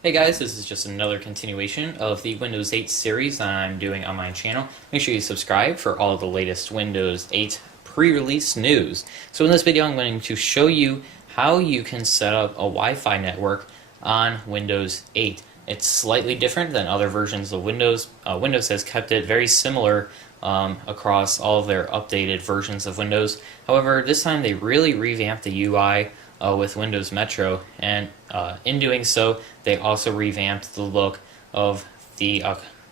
Hey guys, this is just another continuation of the Windows 8 series that I'm doing on my channel. Make sure you subscribe for all the latest Windows 8 pre-release news. So in this video I'm going to show you how you can set up a Wi-Fi network on Windows 8. It's slightly different than other versions of Windows. Windows has kept it very similar across all of their updated versions of Windows. However, this time they really revamped the UI with Windows Metro, and in doing so, they also revamped the look of the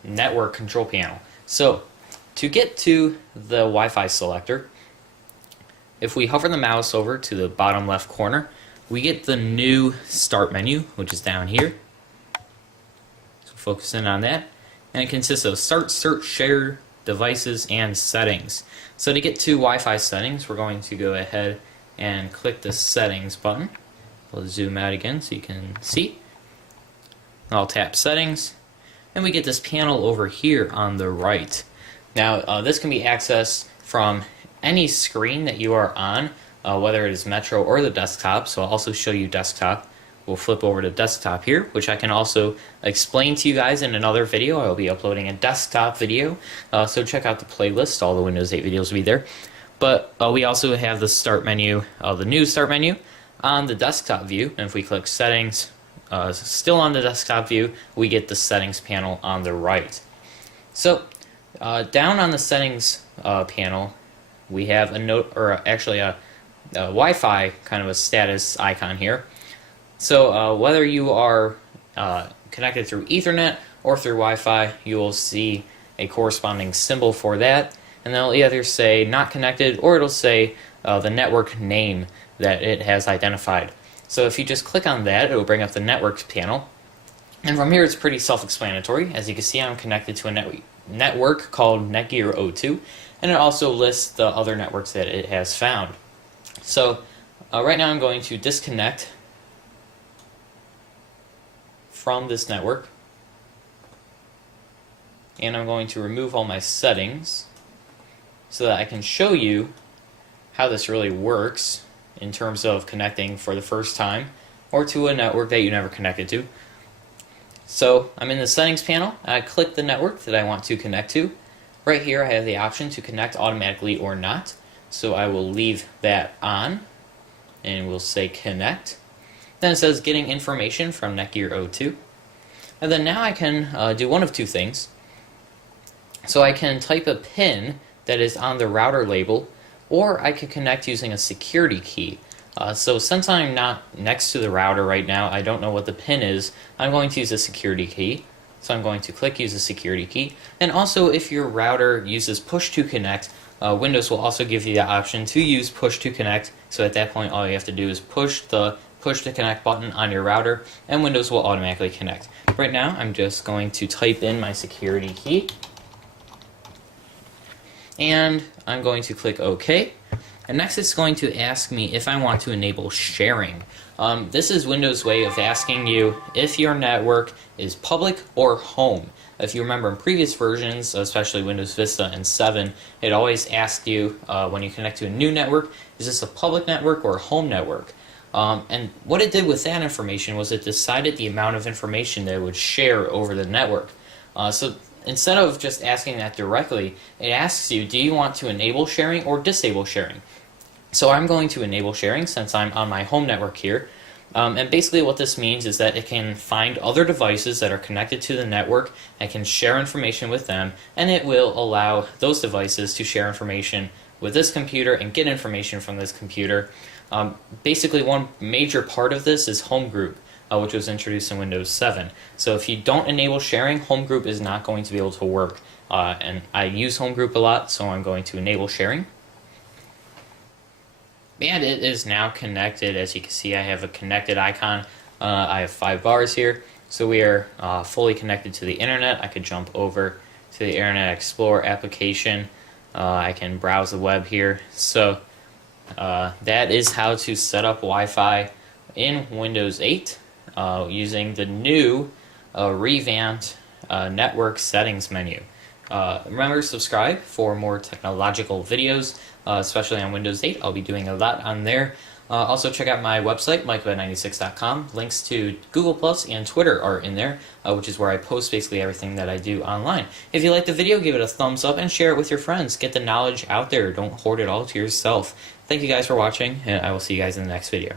network control panel. So, to get to the Wi-Fi selector, if we hover the mouse over to the bottom left corner, we get the new Start menu, which is down here. So focus in on that, and it consists of Start, Search, Share, Devices, and Settings. So to get to Wi-Fi settings, we're going to go ahead and click the Settings button. We'll zoom out again so you can see. I'll tap Settings, and we get this panel over here on the right. Now, this can be accessed from any screen that you are on, whether it is Metro or the desktop, so I'll also show you desktop. We'll flip over to desktop here, which I can also explain to you guys in another video. I will be uploading a desktop video, so check out the playlist. All the Windows 8 videos will be there. But we also have the Start menu, the new Start menu, on the desktop view. And if we click Settings, still on the desktop view, we get the Settings panel on the right. So down on the Settings panel, we have a note, or actually a Wi-Fi kind of a status icon here. So whether you are connected through Ethernet or through Wi-Fi, you will see a corresponding symbol for that. And then it'll either say not connected, or it'll say the network name that it has identified. So if you just click on that, it will bring up the networks panel. And from here it's pretty self-explanatory. As you can see, I'm connected to a network called Netgear O2, and it also lists the other networks that it has found. So right now I'm going to disconnect from this network, and I'm going to remove all my settings so that I can show you how this really works in terms of connecting for the first time or to a network that you never connected to. So I'm in the settings panel. I click the network that I want to connect to. Right here I have the option to connect automatically or not. So I will leave that on and we'll say connect. Then it says getting information from Netgear O2. And then now I can do one of two things. So I can type a PIN that is on the router label, or I could connect using a security key. So since I'm not next to the router right now, I don't know what the PIN is, I'm going to use a security key. So I'm going to click use a security key. And also, if your router uses push to connect, Windows will also give you the option to use push to connect. So at that point, all you have to do is push the push to connect button on your router, and Windows will automatically connect. Right now, I'm just going to type in my security key, and I'm going to click OK. And next it's going to ask me if I want to enable sharing. This is Windows' way of asking you if your network is public or home. If you remember in previous versions, especially Windows Vista and 7, it always asked you when you connect to a new network, is this a public network or a home network? And what it did with that information was it decided the amount of information that it would share over the network. So instead of just asking that directly, it asks you, do you want to enable sharing or disable sharing? So I'm going to enable sharing since I'm on my home network here. And basically what this means is that it can find other devices that are connected to the network and can share information with them, and it will allow those devices to share information with this computer and get information from this computer. Basically one major part of this is Home Group, which was introduced in Windows 7. So if you don't enable sharing, Home Group is not going to be able to work. And I use Home Group a lot, so I'm going to enable sharing. And it is now connected. As you can see, I have a connected icon. I have 5 bars here. So we are fully connected to the internet. I could jump over to the Internet Explorer application. I can browse the web here. So that is how to set up Wi-Fi in Windows 8 using the new revamped network settings menu. Remember to subscribe for more technological videos, especially on Windows 8. I'll be doing a lot on there. Also, check out my website, mikeba96.com. Links to Google Plus and Twitter are in there, which is where I post basically everything that I do online. If you like the video, give it a thumbs up and share it with your friends. Get the knowledge out there. Don't hoard it all to yourself. Thank you guys for watching, and I will see you guys in the next video.